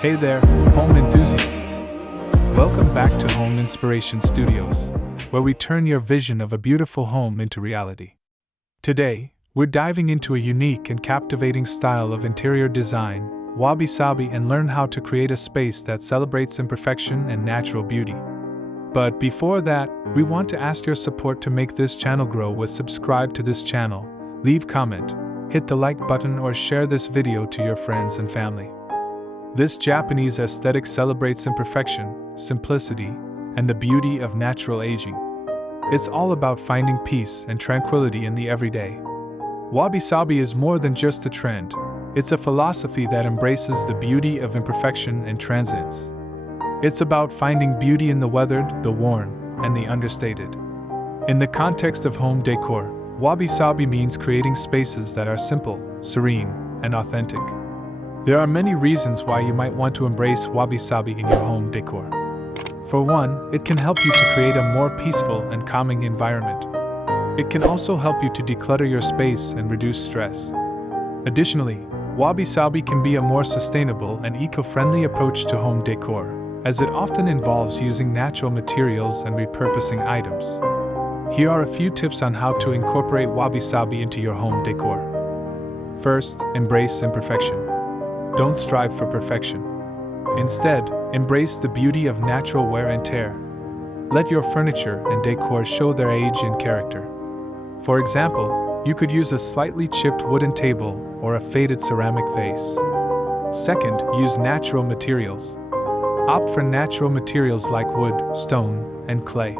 Hey there, home enthusiasts! Welcome back to Home Inspiration Studios, where we turn your vision of a beautiful home into reality. Today, we're diving into a unique and captivating style of interior design, Wabi-Sabi, and learn how to create a space that celebrates imperfection and natural beauty. But before that, we want to ask your support to make this channel grow. With subscribe to this channel, leave comment, hit the like button, or share this video to your friends and family. This Japanese aesthetic celebrates imperfection, simplicity, and the beauty of natural aging. It's all about finding peace and tranquility in the everyday. Wabi-Sabi is more than just a trend. It's a philosophy that embraces the beauty of imperfection and transience. It's about finding beauty in the weathered, the worn, and the understated. In the context of home decor, Wabi-Sabi means creating spaces that are simple, serene, and authentic. There are many reasons why you might want to embrace Wabi-Sabi in your home decor. For one, it can help you to create a more peaceful and calming environment. It can also help you to declutter your space and reduce stress. Additionally, Wabi-Sabi can be a more sustainable and eco-friendly approach to home decor, as it often involves using natural materials and repurposing items. Here are a few tips on how to incorporate Wabi-Sabi into your home decor. First, embrace imperfection. Don't strive for perfection. Instead, embrace the beauty of natural wear and tear. Let your furniture and decor show their age and character. For example, you could use a slightly chipped wooden table or a faded ceramic vase. Second, use natural materials. Opt for natural materials like wood, stone, and clay.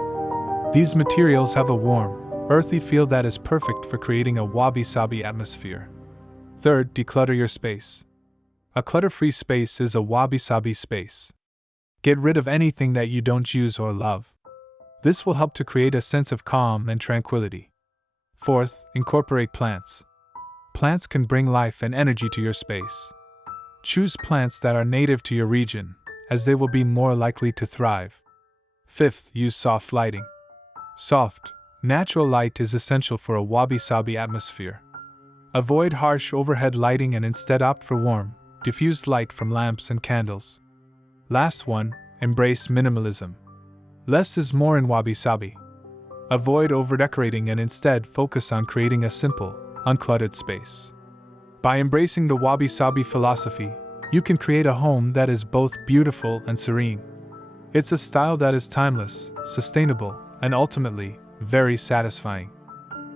These materials have a warm, earthy feel that is perfect for creating a Wabi-Sabi atmosphere. Third, declutter your space. A clutter-free space is a Wabi-Sabi space. Get rid of anything that you don't use or love. This will help to create a sense of calm and tranquility. Fourth, incorporate plants. Plants can bring life and energy to your space. Choose plants that are native to your region, as they will be more likely to thrive. Fifth, use soft lighting. Soft, natural light is essential for a Wabi-Sabi atmosphere. Avoid harsh overhead lighting and instead opt for warm, diffused light from lamps and candles. Last one, embrace minimalism. Less is more in Wabi-Sabi. Avoid overdecorating and instead focus on creating a simple, uncluttered space. By embracing the Wabi-Sabi philosophy, you can create a home that is both beautiful and serene. It's a style that is timeless, sustainable, and ultimately, very satisfying.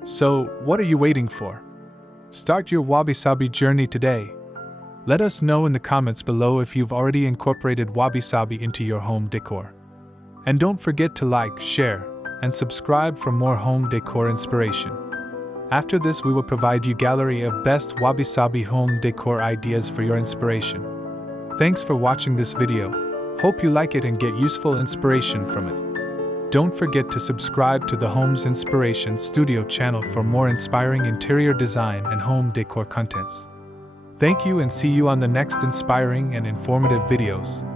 So, what are you waiting for? Start your Wabi-Sabi journey today. Let us know in the comments below if you've already incorporated Wabi-Sabi into your home decor. And don't forget to like, share, and subscribe for more home decor inspiration. After this, we will provide you a gallery of best Wabi-Sabi home decor ideas for your inspiration. Thanks for watching this video. Hope you like it and get useful inspiration from it. Don't forget to subscribe to the Homes Inspiration Studio channel for more inspiring interior design and home decor contents. Thank you and see you on the next inspiring and informative videos.